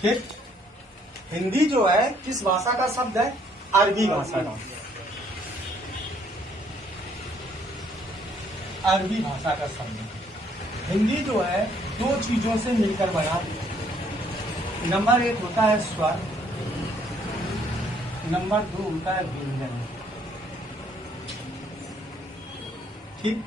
फिर हिंदी जो है किस भाषा का शब्द है? अरबी भाषा का। अरबी भाषा का शब्द है। हिंदी जो है दो चीजों से मिलकर बना। नंबर एक होता है स्वर, नंबर दो होता है व्यंजन। ठीक।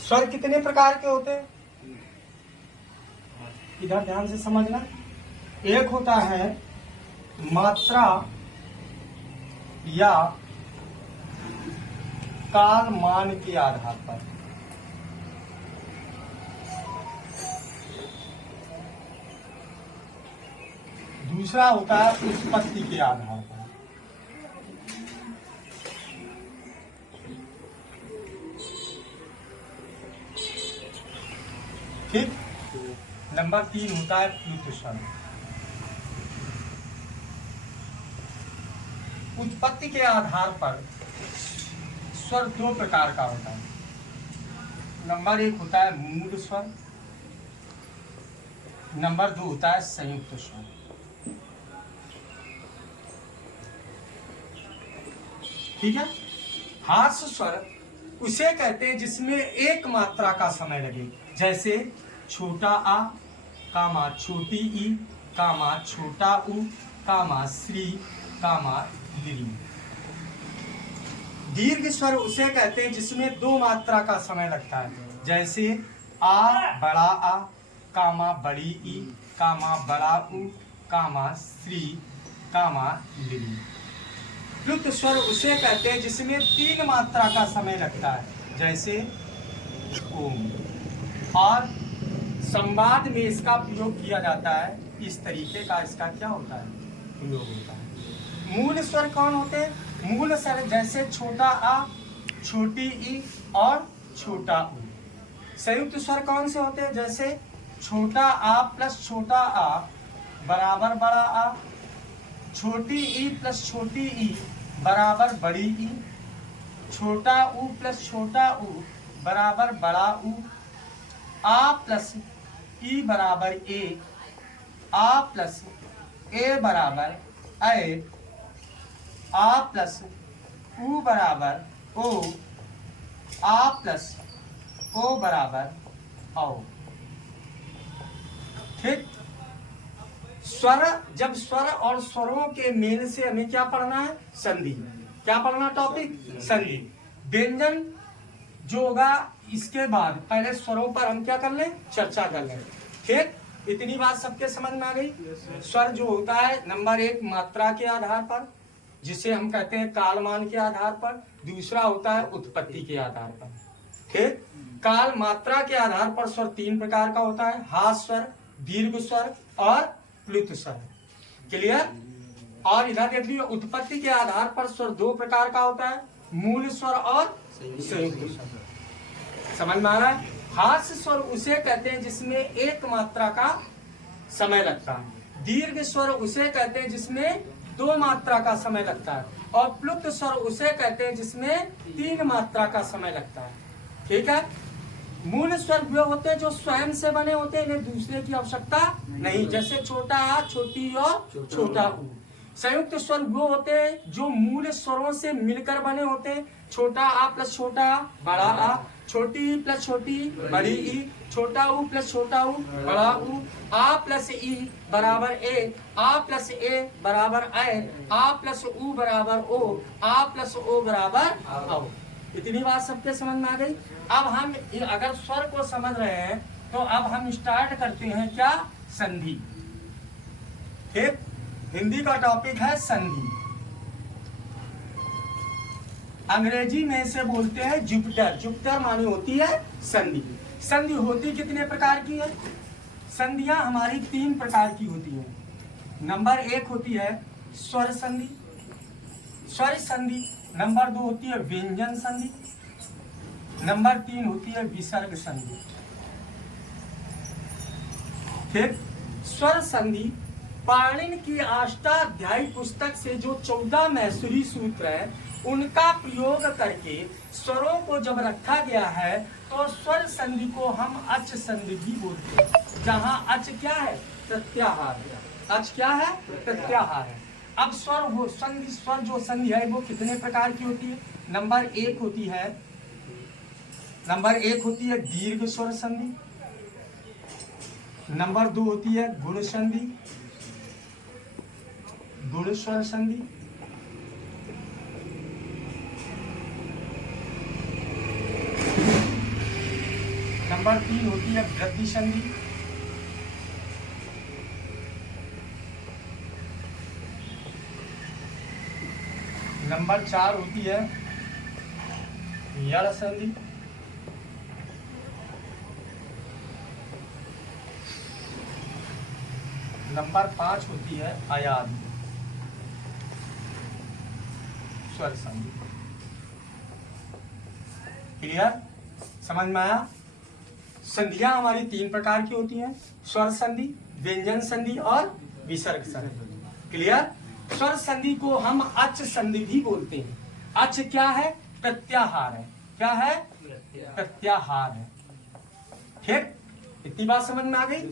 स्वर कितने प्रकार के होते हैं? इधर ध्यान से समझना। एक होता है मात्रा या काल मान के आधार पर। दूसरा होता है उत्पत्ति के आधार पर। ठीक। नंबर 3 होता है प्लुत स्वर। उत्पत्ति के आधार पर स्वर दो प्रकार का होता है। नंबर 1 होता है मूल स्वर, नंबर 2 होता है संयुक्त स्वर। ठीक है। हास्य स्वर उसे कहते हैं जिसमें एक मात्रा का समय लगे, जैसे छोटा आ, कामा छोटी ई, कामा छोटा उ, कामा श्री, कामा लिरी। दीर्घ स्वर उसे कहते हैं जिसमें दो मात्रा का समय लगता है, जैसे आ बड़ा आ, कामा बड़ी ई, कामा बड़ा उ, कामा श्री, कामा लिरी। प्लुत स्वर उसे कहते हैं जिसमें तीन मात्रा का समय लगता है, जैसे ओम। और संवाद में इसका प्रयोग किया जाता है। इस तरीके का इसका क्या होता है? प्रयोग होता है। मूल स्वर कौन होते हैं? मूल स्वर जैसे छोटा आ, छोटी ई और छोटा उ। संयुक्त स्वर कौन से होते हैं? जैसे छोटा आ प्लस छोटा आ बराबर बड़ा आ, छोटी ई प्लस छोटी ई बराबर बड़ी ई, छोटा उ प्लस छोटा उ बराबर बड़ा उ, आ प्लस ई बराबर ए, आ प्लस ए बराबर ए, आ प्लस उ बराबर ओ, आ प्लस ओ बराबर औ। ठीक। स्वर, जब स्वर और स्वरों के मेल से हमें क्या पढ़ना है? संधि। क्या पढ़ना टॉपिक? संधि। व्यंजन जो होगा इसके बाद, पहले स्वरों पर हम क्या कर लें? चर्चा कर लें। ठीक। इतनी बात सबके समझ में आ गई। स्वर जो होता है नंबर 1 मात्रा के आधार पर, जिसे हम कहते हैं कालमान के आधार पर। दूसरा होता है उत्पत्ति के आधार पर। ठीक। काल मात्रा के आधार पर स्वर 3 प्रकार का होता है, हास स्वर, दीर्घ स्वर और प्लुत स्वर। क्लियर। और इधर देख लीजिए, उत्पत्ति के आधार पर स्वर 2 प्रकार का होता है, मूल स्वर और संयुक्त स्वर। समझ में आ रहा है? हास्य स्वर उसे कहते हैं जिसमें एक मात्रा का समय लगता है, दीर्घ स्वर उसे कहते हैं जिसमें 2 मात्रा का समय लगता है, और प्लुत स्वर उसे कहते हैं जिसमें 3 मात्रा का समय लगता है। ठीक है। मूल स्वर वे होते हैं जो स्वयं से बने होते हैं, इन्हें दूसरे की आवश्यकता नहीं, जैसे छोटा आ, छोटी और छोटा उ। संयुक्त स्वर वो होते हैं जो मूल स्वरों से मिलकर बने होते हैं, छोटा आ प्लस छोटा आ बड़ा आ, छोटी ई प्लस छोटी बड़ी ई, छोटा उ प्लस छोटा उ बड़ा उ, आ प्लस ई बराबर ए, आ प्लस ए बराबर ए, आ प्लस उ बराबर ओ, आ प्लस ओ बराबर औ। इतनी बात सबके समझ में आ गई। अब हम अगर स्वर को समझ रहे हैं तो अब हम स्टार्ट करते हैं क्या? संधि। ठीक। हिंदी का टॉपिक है संधि। अंग्रेजी में से बोलते हैं जुपिटर। जुपिटर मानी होती है संधि। संधि होती कितने प्रकार की है? संधियां हमारी 3 प्रकार की होती है। नंबर 1 होती है स्वर संधि, स्वर संधि। नंबर 2 होती है व्यंजन संधि, नंबर 3 होती है विसर्ग संधि। ठीक। स्वर संधि पाणिनि की अष्टाध्यायी पुस्तक से जो 14 मैसूरी सूत्र है उनका प्रयोग करके स्वरों को जब रखा गया है तो स्वर संधि को हम अच संधि भी बोलते हैं, जहां अच क्या है? प्रत्याहार। अच क्या है? प्रत्याहार है। अब स्वर हो संधि, स्वर जो संधि है वो कितने प्रकार की होती है? नंबर एक होती है दीर्घ स्वर संधि, नंबर 2 होती है गुण संधि, गुण स्वर संधि, नंबर 3 होती है वृद्धि संधि, नंबर 4 होती है यड़ संधि, नंबर 5 होती है अयाद स्वर संधि। क्लियर? समझ में आया? संधियां हमारी 3 प्रकार की होती हैं, स्वर संधि, व्यंजन संधि और विसर्ग संधि। क्लियर? स्वर संधि को हम अच संधि भी बोलते हैं। अच क्या है? प्रत्याहार है। क्या है? प्रत्याहार है। ठीक, इतनी बात समझ में आ गई?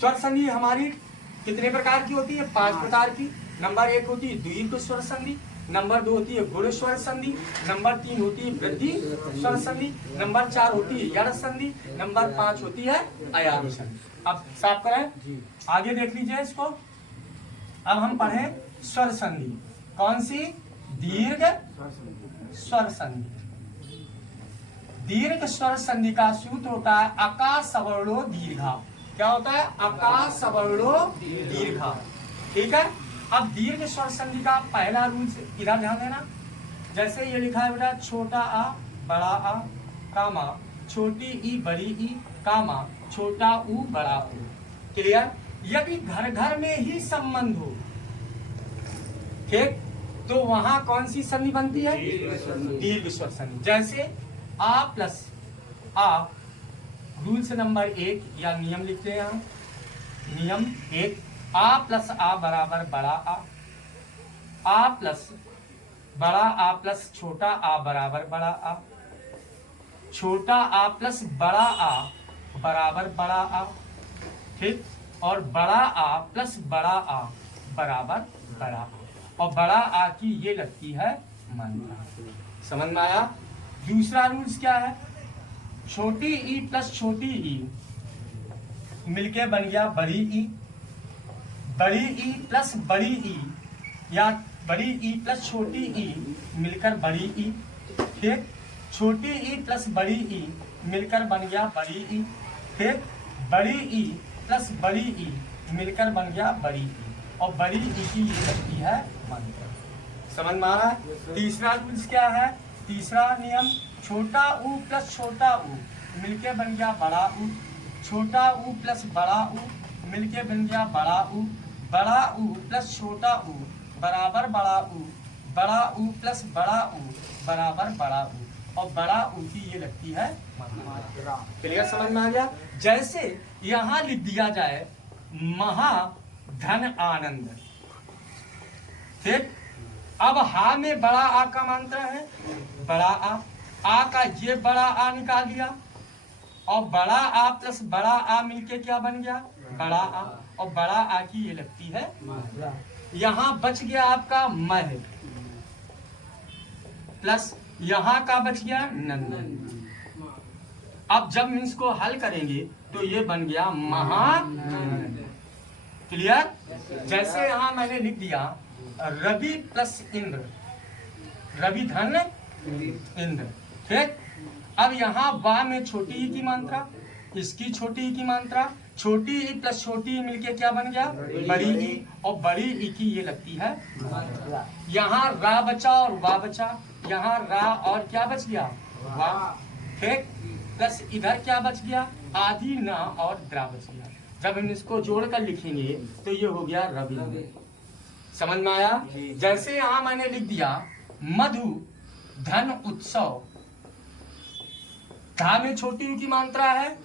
स्वर संधि हमारी कितने प्रकार की होती है? 5 प्रकार की। नंबर 1 होती है दीर्घ स्वर संधि, नंबर 2 होती है गुण स्वर संधि, नंबर 3 होती है वृद्धि स्वर संधि, नंबर 4 होती है यड़ संधि, नंबर 5 होती है अयाद संधि। अब साफ करें, आगे देख लीजिए इसको। अब हम पढ़ें स्वर संधि। कौन सी? दीर्घ स्वर संधि। दीर्घ स्वर संधि का सूत्र होता है अका सवर्णो दीर्घा। क्या होता है? अका सवर्णो दीर्घा। ठीक है? अब दीर्घ स्वर संधि का पहला रूल इधर ध्यान देना। जैसे ये लिखा है बेटा, छोटा आ बड़ा आ कामा छोटी ई बड़ी ई कामा छोटा ऊ बड़ा ऊ। क्लियर? यदि घर घर में ही संबंध हो, ठीक, तो वहां कौन सी संधि बनती है? दीर्घ स्वर संधि। जैसे आ प्लस आ, रूल्स नंबर 1 या नियम लिखते हैं हम। नियम 1, आ प्लस आ बराबर बड़ा आ प्लस बड़ा आ प्लस छोटा आ बराबर बड़ा आ, छोटा आ प्लस बड़ा आ बराबर बड़ा आ, ठीक, और बड़ा आ प्लस बड़ा आ बराबर बड़ा आ, और बड़ा आ की ये लगती है मात्रा। समझ में आया? दूसरा रूल्स क्या है? छोटी ई प्लस छोटी ई मिलके बन गया बड़ी ई, बड़ी ई प्लस बड़ी ई या बड़ी ई प्लस छोटी ई मिलकर बड़ी ई, ठीक, छोटी ई प्लस बड़ी ई मिलकर बन गया बड़ी ई, ठीक, बड़ी ई प्लस बड़ी ई मिलकर बन गया बड़ी ई, और बड़ी ई की ये लगती है मात्रा। समझ में आ रहा है? तीसरा रूल्स क्या है? तीसरा नियम, छोटा ऊ प्लस छोटा ऊ मिलके बन गया बड़ा ऊ, छोटा ऊ प्लस बड़ा ऊ मिलके बन गया बड़ा ऊ, बड़ा ऊ प्लस छोटा ऊ बराबर बड़ा ऊ, बड़ा ऊ प्लस बड़ा ऊ बराबर बड़ा ऊ, और बड़ा ऊ की ये लगती है मात्रा। क्लियर? समझ में आ गया? जैसे यहाँ लिख दिया जाए महा धन आनंद, ठीक, अब हा में बड़ा आ का मंत्र है बड़ा आ का ये बड़ा आ निकाल दिया, और बड़ा आ प्लस बड़ा आ मिलके क्या बन गया? बड़ा आ, और बड़ा आ की ये लगती है मात्रा। यहाँ बच गया आपका मह प्लस यहाँ का बच गया नंदन। अब जब इसको हल करेंगे तो ये बन गया महानंद। क्लियर? जैसे यहाँ मैंने लिख दिया रवि प्लस इंद्र, रवि धन इंद्र, ठीक। अब यहाँ वा में छोटी ई की मात्रा, इसकी छोटी ई की मात्रा, छोटी ई प्लस छोटी ई मिलके क्या बन गया? बड़ी ई, और बड़ी ई की ये लगती है। यहाँ रा बचा और वा बचा, यहाँ रा और क्या बच गया? वा, ठीक, प्लस इधर क्या बच गया? आदि ना और द्रा बच गया। जब हम इसको जोड़कर लिखेंगे तो ये हो गया रवि। समझ में आया? जैसे यहाँ मैंने लिख दिया मधु धन उत्सव, धा में छोटी ऊ की मात्रा है,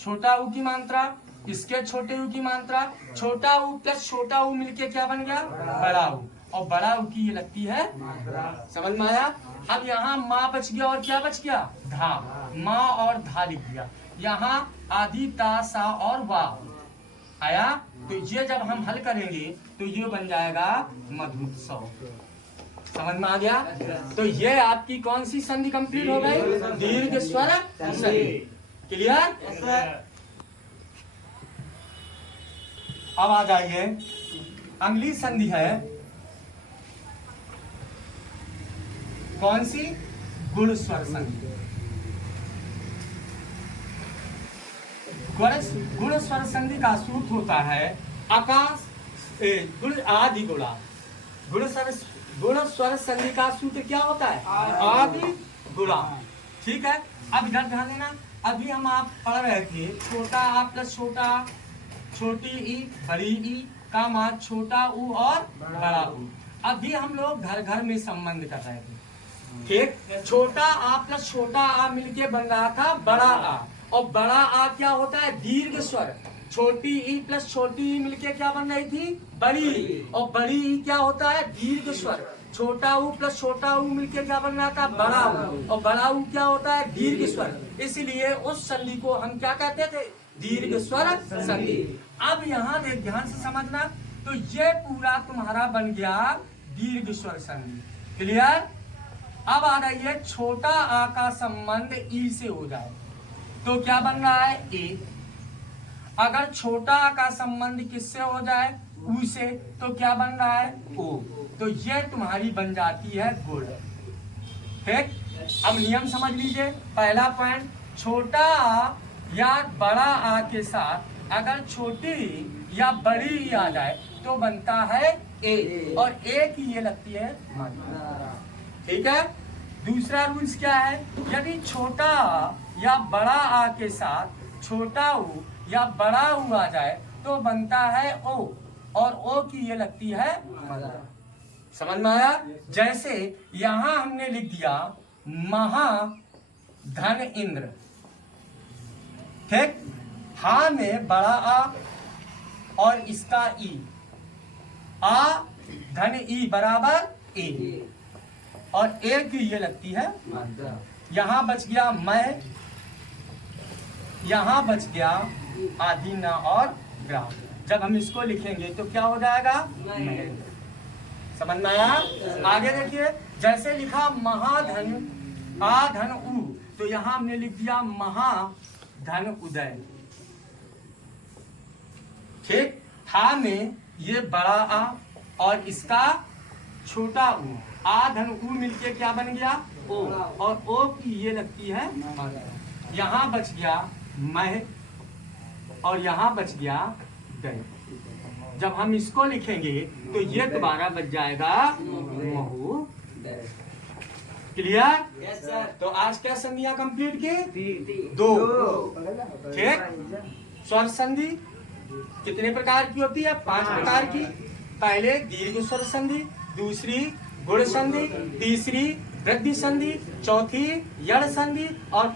छोटा ऊ की मात्रा, इसके छोटे ऊ की मात्रा, छोटा ऊ प्लस छोटा ऊ मिलके क्या बन गया? बड़ा ऊ, और बड़ा ऊ की ये लगती है। समझ में आया? अब यहाँ माँ बच गया और क्या बच गया? धा, माँ और धा लिख दिया। यहाँ आदि ता सा और वा आया, तो ये जब हम हल करेंगे तो ये बन जाएगा मधुत्सव। समझ में आ गया? तो ये आपकी कौन सी संधि कंप्लीट हो गई? दीर्घ स्वर संधि। क्लियर? अब आ जाइए, अगली संधि है कौन सी? गुण स्वर संधि। गुण स्वर संधि का सूत्र होता है आकाश गुण आदि गुणा। गुण स्वर संधि का सूत्र क्या होता है? आदि गुणा। ठीक है, अब इधर ध्यान देना। अभी हम आप पढ़ रहे थे छोटा आ प्लस छोटा, छोटी ई बड़ी ई का मान छोटा ऊ और बड़ा ऊ। अभी हम लोग घर घर में संबंध कर रहे थे। ठीक, छोटा आ प्लस छोटा आ मिलके बन रहा था बड़ा आ, और बड़ा आ क्या होता है? दीर्घ स्वर। छोटी ई प्लस छोटी ई मिलके क्या बन रही थी? बड़ी, और बड़ी ई क्या होता है? दीर्घ स्वर। छोटा ऊ प्लस छोटा ऊ मिलके क्या बन रहा था? बड़ा ऊ, और बड़ा ऊ क्या होता है? दीर्घ स्वर। इसलिए उस संधि को हम क्या कहते थे? दीर्घ स्वर संधि। अब यहाँ देख ध्यान से समझना, तो ये पूरा तुम्हारा बन गया दीर्घ स्वर संधि। क्लियर? अब आ रही है छोटा आ का संबंध ई से हो जाए तो क्या बन रहा है? ए। अगर छोटा आ का संबंध किससे हो जाए? ऊ से, तो क्या बन रहा है? ओ। तो ये तुम्हारी बन जाती है गुण। ठीक, अब नियम समझ लीजिए। पहला पॉइंट, छोटा आ या बड़ा आ के साथ अगर छोटी या बड़ी ई आ जाए तो बनता है ए, और ए की ये लगती है मात्रा। ठीक है, दूसरा रूल्स क्या है? यदि छोटा आ या बड़ा आ के साथ छोटा ऊ या बड़ा ऊ आ जाए तो बनता है ओ, और ओ की ये लगती है मात्रा। समझ में आया? जैसे यहां हमने लिख दिया महा धन इंद्र। ठीक, हा में बड़ा आ और इसका ई, आ धन ई बराबर ए, और ए की ये लगती है मात्रा। यहां बच गया मैं, यहां बच गया आदि न और ग्राम। जब हम इसको लिखेंगे तो क्या हो जाएगा? महेंद्र। समझ में आया? आगे देखिए, जैसे लिखा महाधन आ धन उ, तो यहां हमने लिख दिया महाधन उदय। ठीक, हा में ये बड़ा आ और इसका छोटा ऊ, आ धन ऊ मिलके क्या बन गया? ओ, और ओ की ये लगती है। यहाँ बच गया मह, और यहाँ बच गया दय। जब हम इसको लिखेंगे तो ये दोबारा बच जाएगा महू। क्लियर? Yes sir. तो आज क्या संधियां कंप्लीट की? दो। ठीक, स्वर संधि कितने प्रकार की होती है? 5 प्रकार की। पहले दीर्घ स्वर संधि, दूसरी गुण संधि, तीसरी वृद्धि संधि, चौथी यड़ संधि, और